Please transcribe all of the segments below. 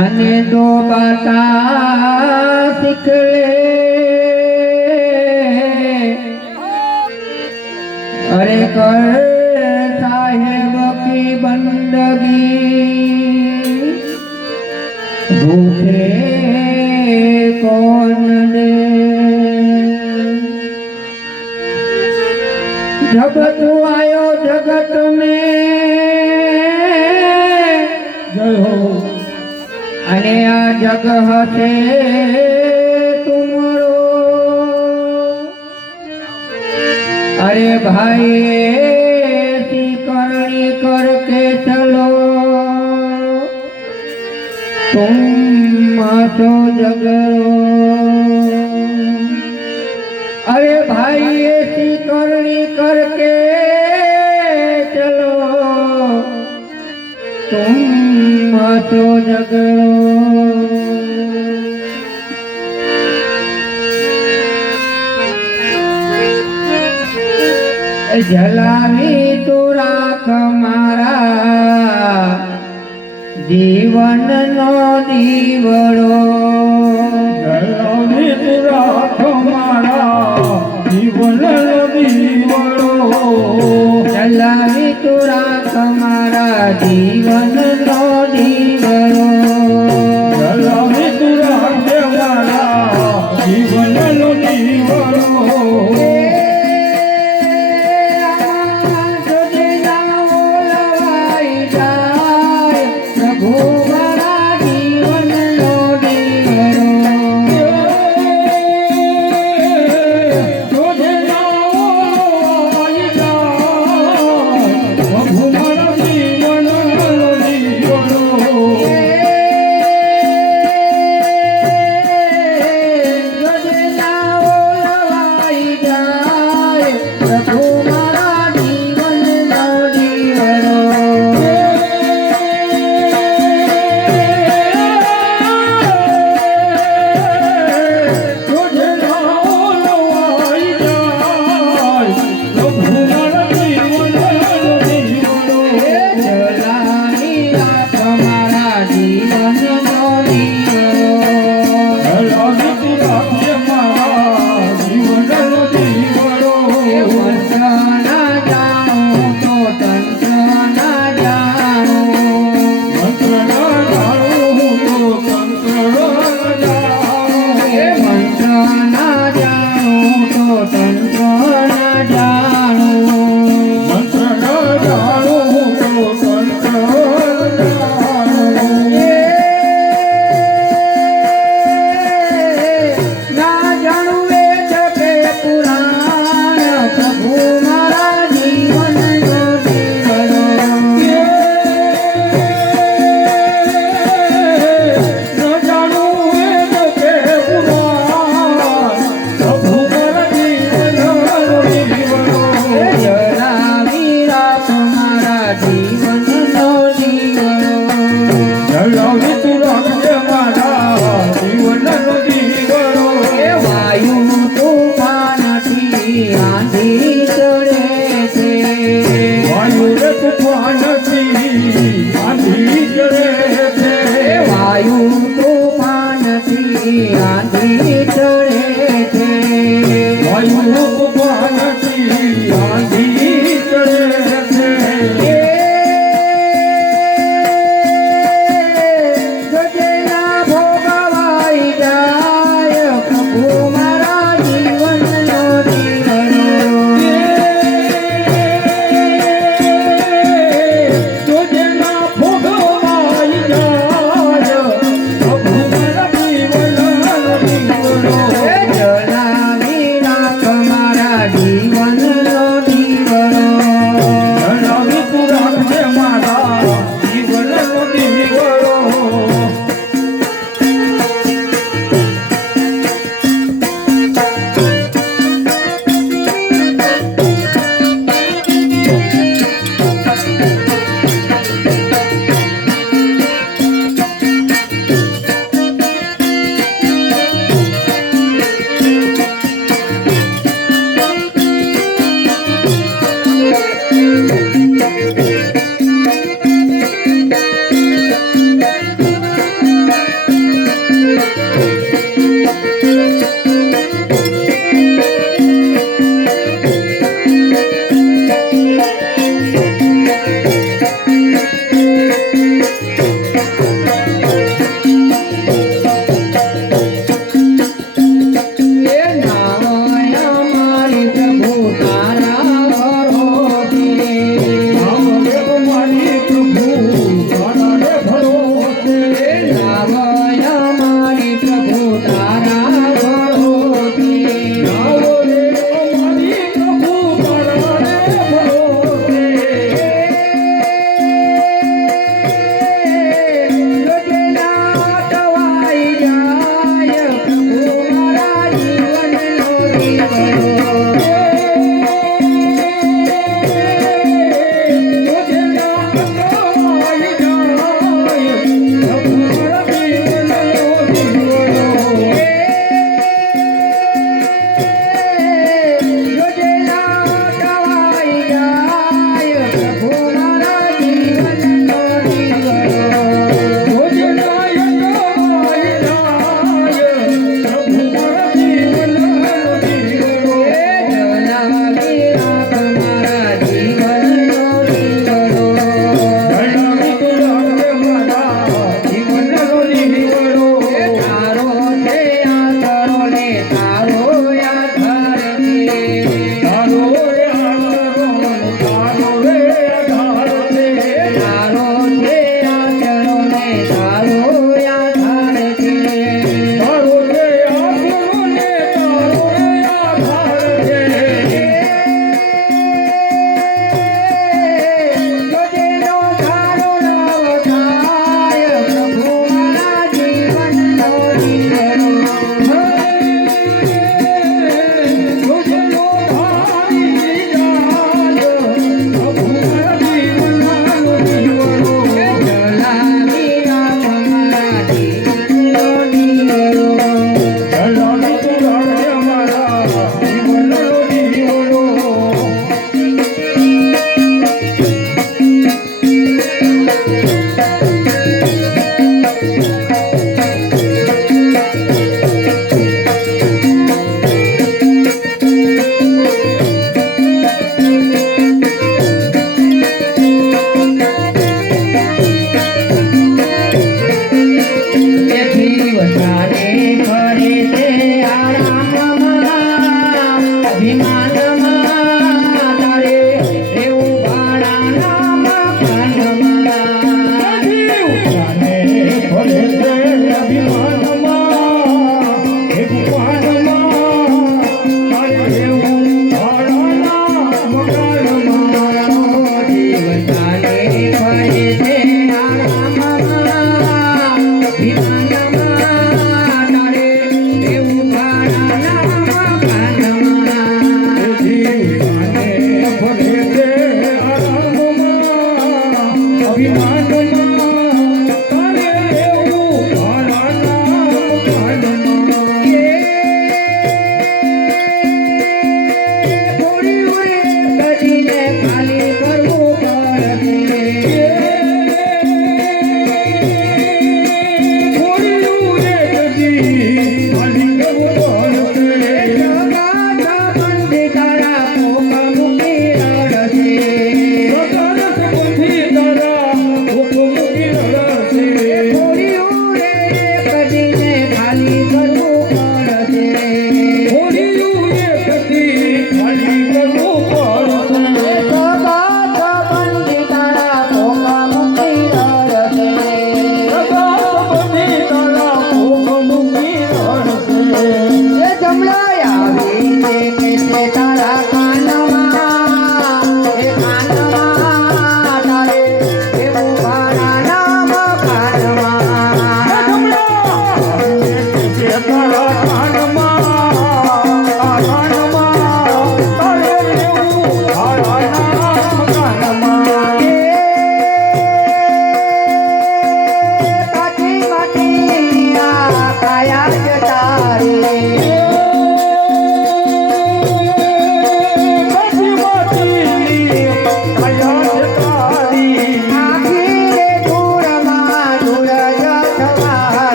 અને તો બાતા શીખલે અરે કર સાહેબ કી બંદગી ભૂખે કોન દે जब तू आयो जगत में जय हो अने आ जग हसे तुमरो अरे भाई ऐसी करनी करके चलो तुम मासो जगरो अरे भाई ऐसी करनी करके चलो तुम तो जगरो जलावी तो राख मारा जीवन नो दीवड़ो जलावी तो राख मारा जीवन नो दीवड़ो जलावी तो राख मारा जीवन नो दीवड़ो जलावी तो राख मारा जीवन नो दीवड़ो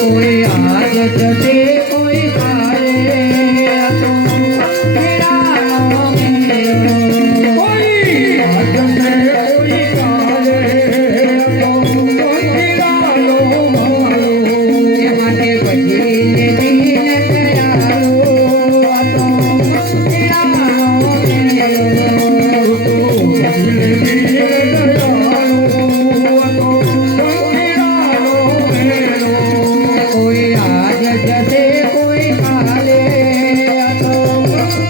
કોઈ આજ જશે કોઈ કાલે આ તો મેળાનો મેળો. કોઈ આજને કોઈ કાલે તો પંખીડાનો માળો. એ માટે બજીને દિન દયાળો આ તો મેળાનો મેળો. કોઈ આજ જશે કોઈ કાલે આ તો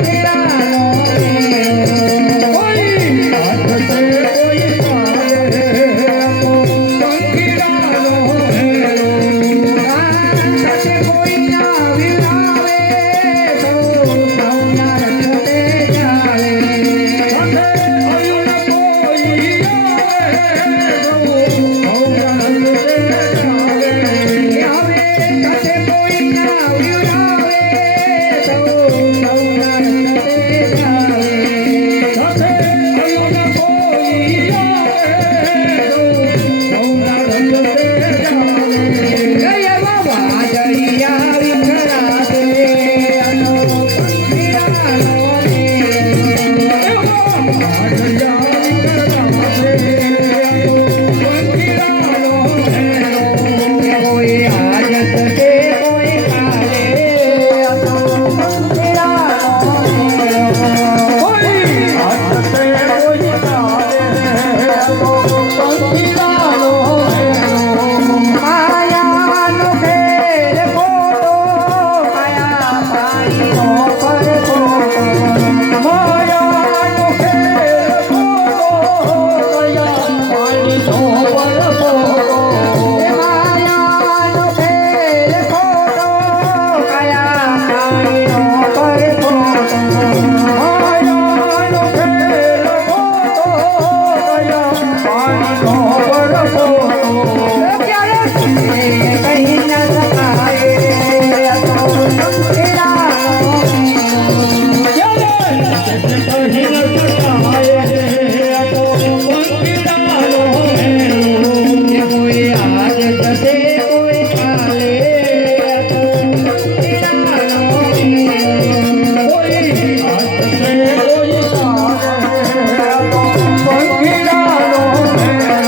મેળાનો મેળો. સાથે કોઈ ના વિલાવે તો સૌના રસ્તે ચાલે. આવે સાથે કોઈ ના વિલાવે તો સૌના રસ્તે ચાલે. જય બાબા જડિયા વિખરા દે આ તો મેળાનો મેળો. કોઈ આજ જશે કોઈ કાલે આ તો મેળાનો મેળો. માયાનો ખેલ ખોટો માયા પાણીનો પરખોટો. એ માયાનો ખેલ ખોટો માયા પાણીનો પરખોટો. ક્યારે કહી ન શકાય આ તો મેળાનો મેળો. કોઈ આજ જશે કોઈ કાલે આ તો મેળાનો મેળો.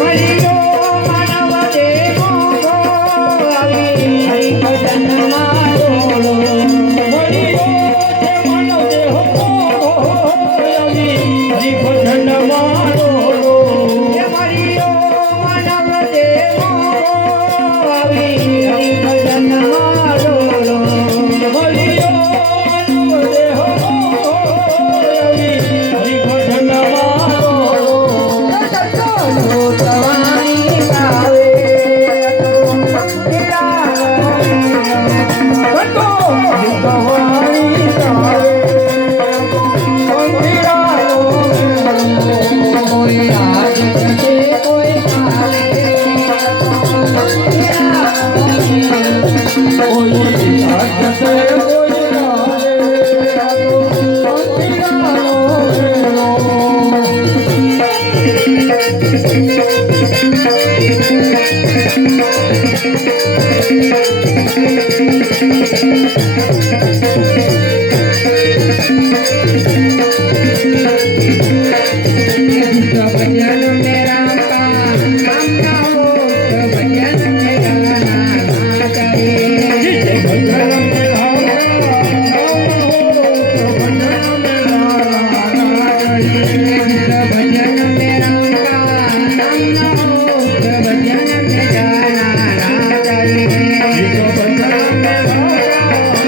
મળ્યો માનવ દેવો આવી હરિભજનમાં ડોલો. એ મળ્યો માનવ દેવો આવી હરિભજનમાં ડોલો. તવાની ગાવે ભગવાન भजन में राम का नाम ना हो तो भजन में गाना ना चाहिए भजन में राम का नाम हो तो भजन में गाना चाहिए भजन में राम का नाम ना हो तो भजन में गाना ना चाहिए भजन में राम का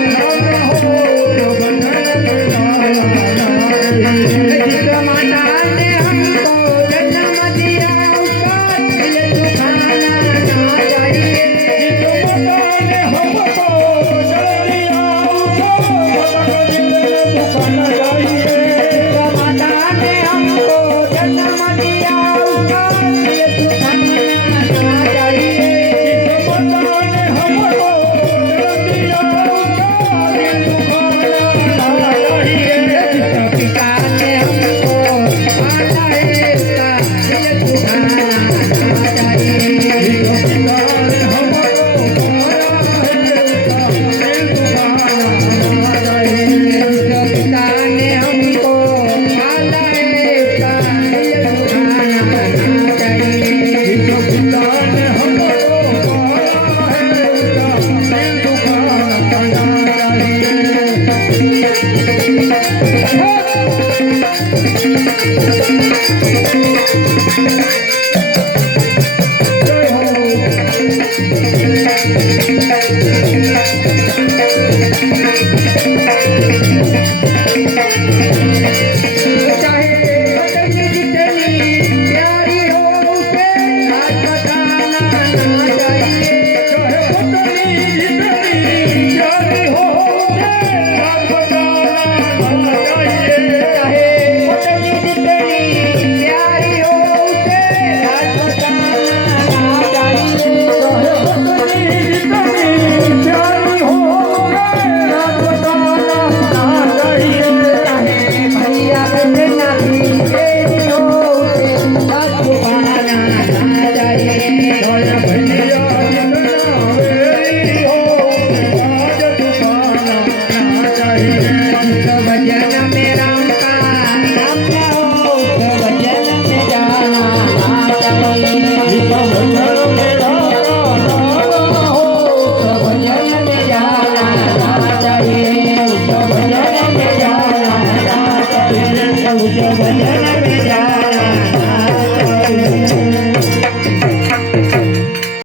नाम हो तो भजन में गाना चाहिए जिस माता ने हमको जन्म दिया उसका दिल दुखाना ना चाहिए माता ने हमको जन्म दिया उसका दिल दुखाना ना चाहिए पिता ने हमको पाला है उसका दिल दुखाना ना चाहिए पिता ने हमको पाला है उसका दिल दुखाना ना चाहिए Hey!